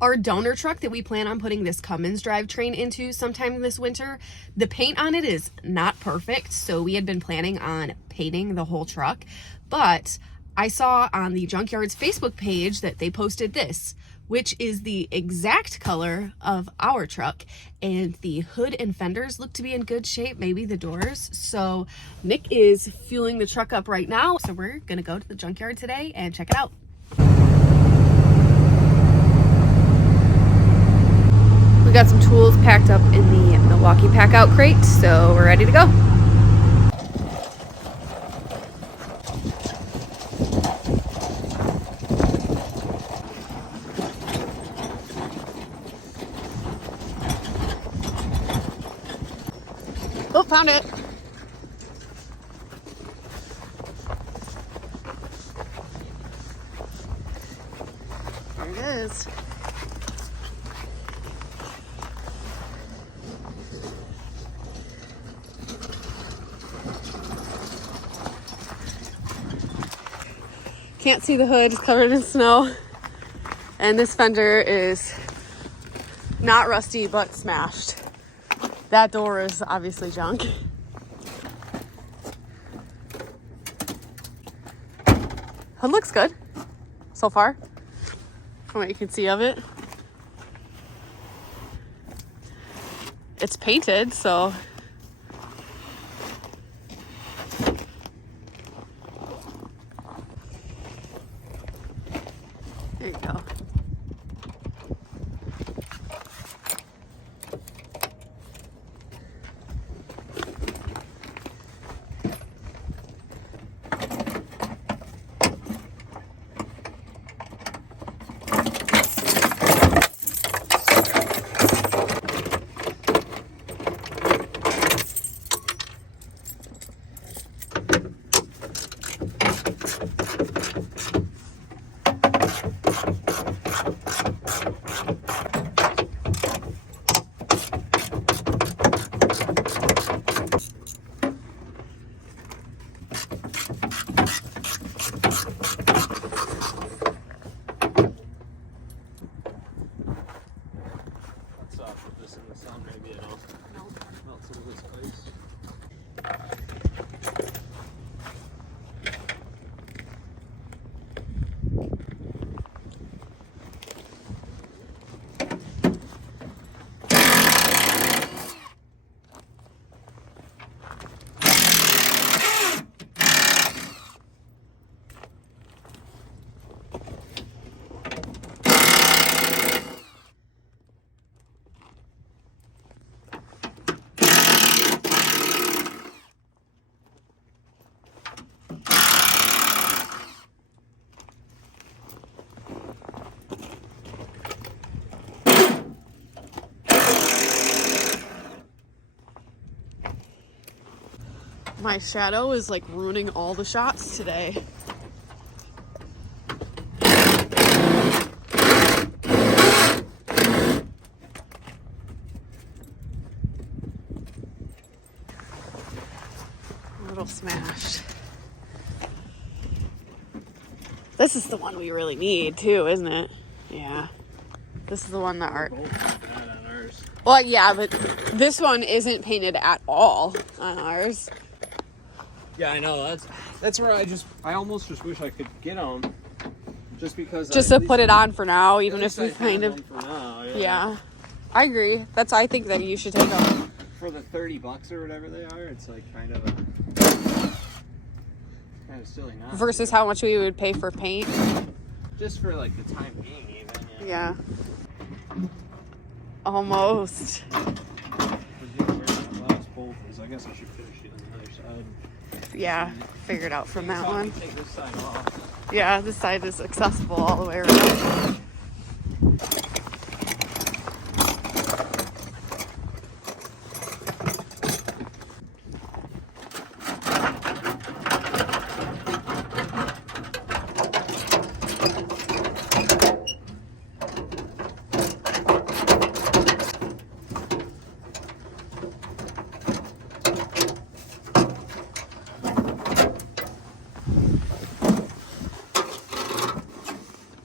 Our donor truck that we plan on putting this Cummins drivetrain into sometime this winter, the paint on it is not perfect, so we had been planning on painting the whole truck, but I saw on the Junkyard's Facebook page that they posted this, which is the exact color of our truck, and the hood and fenders look to be in good shape, maybe the doors. So Nick is fueling the truck up right now, so we're gonna go to the Junkyard today and check it out. We got some tools packed up in the Milwaukee pack out crate, so we're ready to go. Oh, found it. There it is. Can't see the hood, it's covered in snow. And this fender is not rusty, but smashed. That door is obviously junk. Hood looks good so far, from what you can see of it. It's painted, so there you go. My shadow is like ruining all the shots today. A little smashed. This is the one we really need too, isn't it? Yeah. This is the one that our... Well, yeah, but this one isn't painted at all on ours. Yeah, I know. That's where I almost just wish I could get them, just because. Just to put it on for now, even if we kind of. For now, yeah, I agree. I think that you should take them for the $30 or whatever they are. It's like kind of silly now. Versus how much we would pay for paint. Just for like the time being, even. Yeah. Almost. I guess I should finish it on the other side. Yeah, figured out from that one. Take this side off. Yeah, this side is accessible all the way around.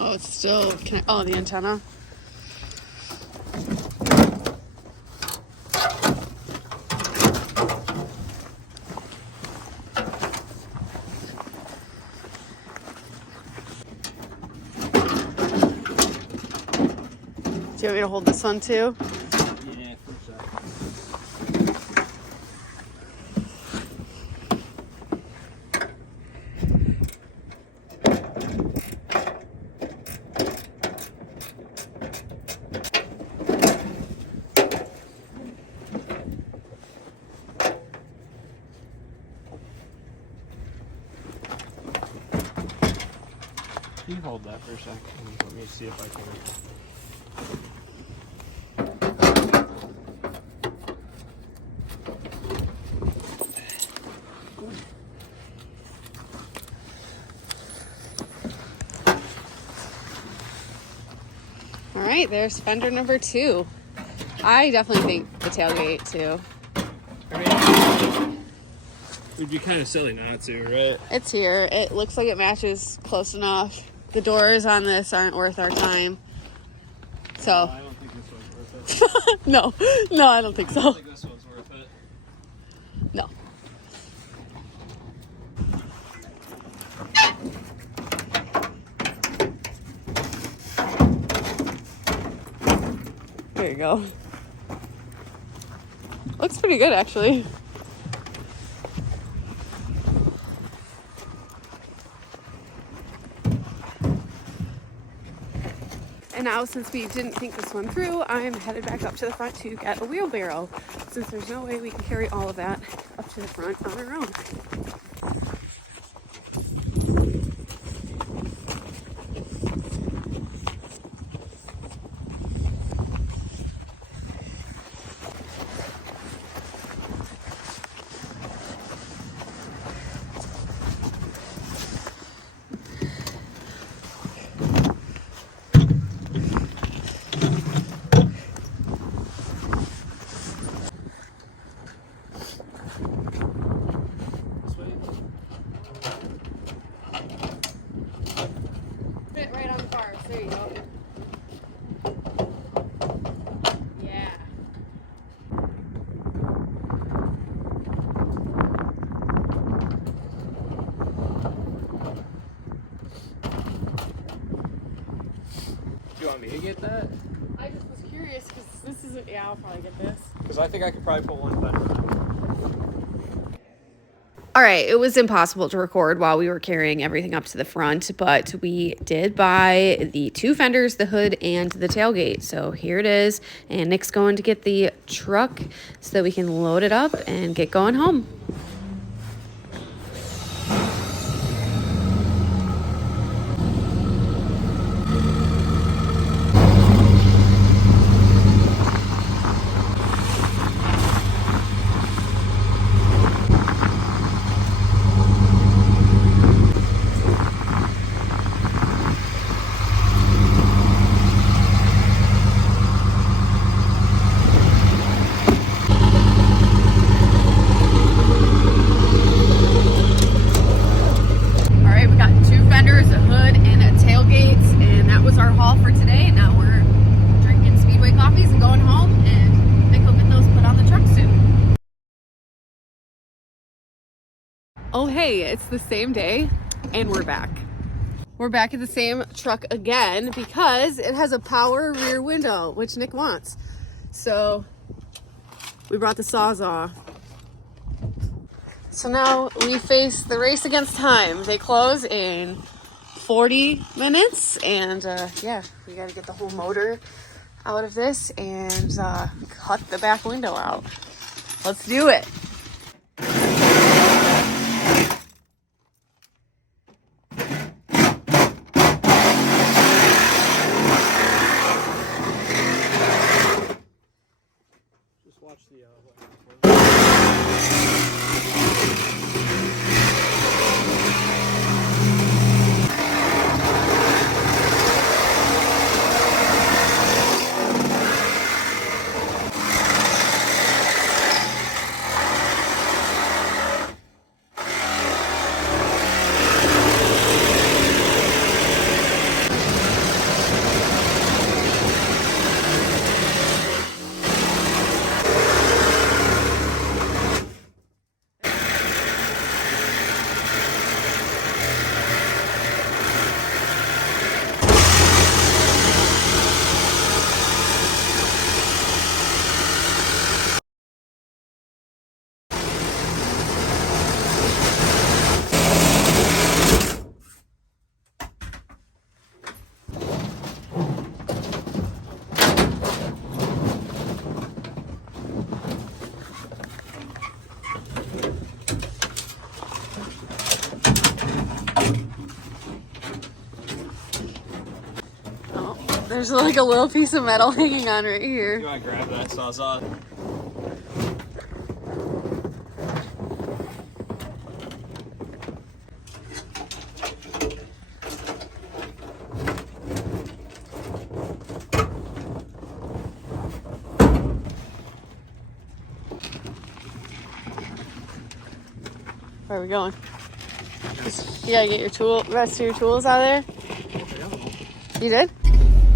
Oh, it's still, oh, the antenna. Do you want me to hold this one too? Yeah, for a second. Can you hold that for a second? Let me see if I can. All right, there's fender number 2. I definitely think the tailgate too. I mean, it'd be kind of silly not to, right? It's here. It looks like it matches close enough. The doors on this aren't worth our time. So. I don't think this one's worth it. No, I don't think so. I don't think this one's worth it. No. There you go. Looks pretty good, actually. And now, since we didn't think this one through, I'm headed back up to the front to get a wheelbarrow, since there's no way we can carry all of that up to the front on our own. Fit right on the bars. There you go. Yeah. Do you want me to get that? I just was curious because this isn't. Yeah, I'll probably get this. Because I think I could probably put one fender. All right, it was impossible to record while we were carrying everything up to the front, but we did buy the 2 fenders, the hood, and the tailgate. So here it is, and Nick's going to get the truck so that we can load it up and get going home. Oh, hey, it's the same day and we're back. We're back at the same truck again because it has a power rear window, which Nick wants. So we brought the Sawzall. So now we face the race against time. They close in 40 minutes and yeah, we gotta get the whole motor out of this and cut the back window out. Let's do it. Watch the There's like a little piece of metal hanging on right here. You want to grab that sawzall? Where are we going? You gotta get your rest of your tools out of there. You did?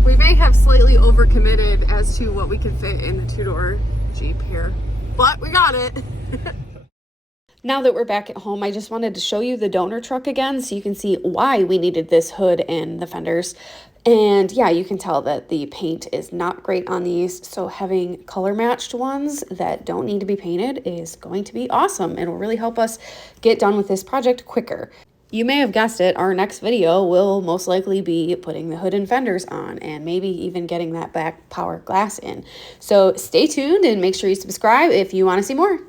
We may have slightly overcommitted as to what we could fit in the two-door Jeep here, but we got it. Now that we're back at home, I just wanted to show you the donor truck again so you can see why we needed this hood and the fenders. And yeah, you can tell that the paint is not great on these, so having color matched ones that don't need to be painted is going to be awesome. It'll really help us get done with this project quicker. You may have guessed it, our next video will most likely be putting the hood and fenders on and maybe even getting that back power glass in. So stay tuned and make sure you subscribe if you want to see more.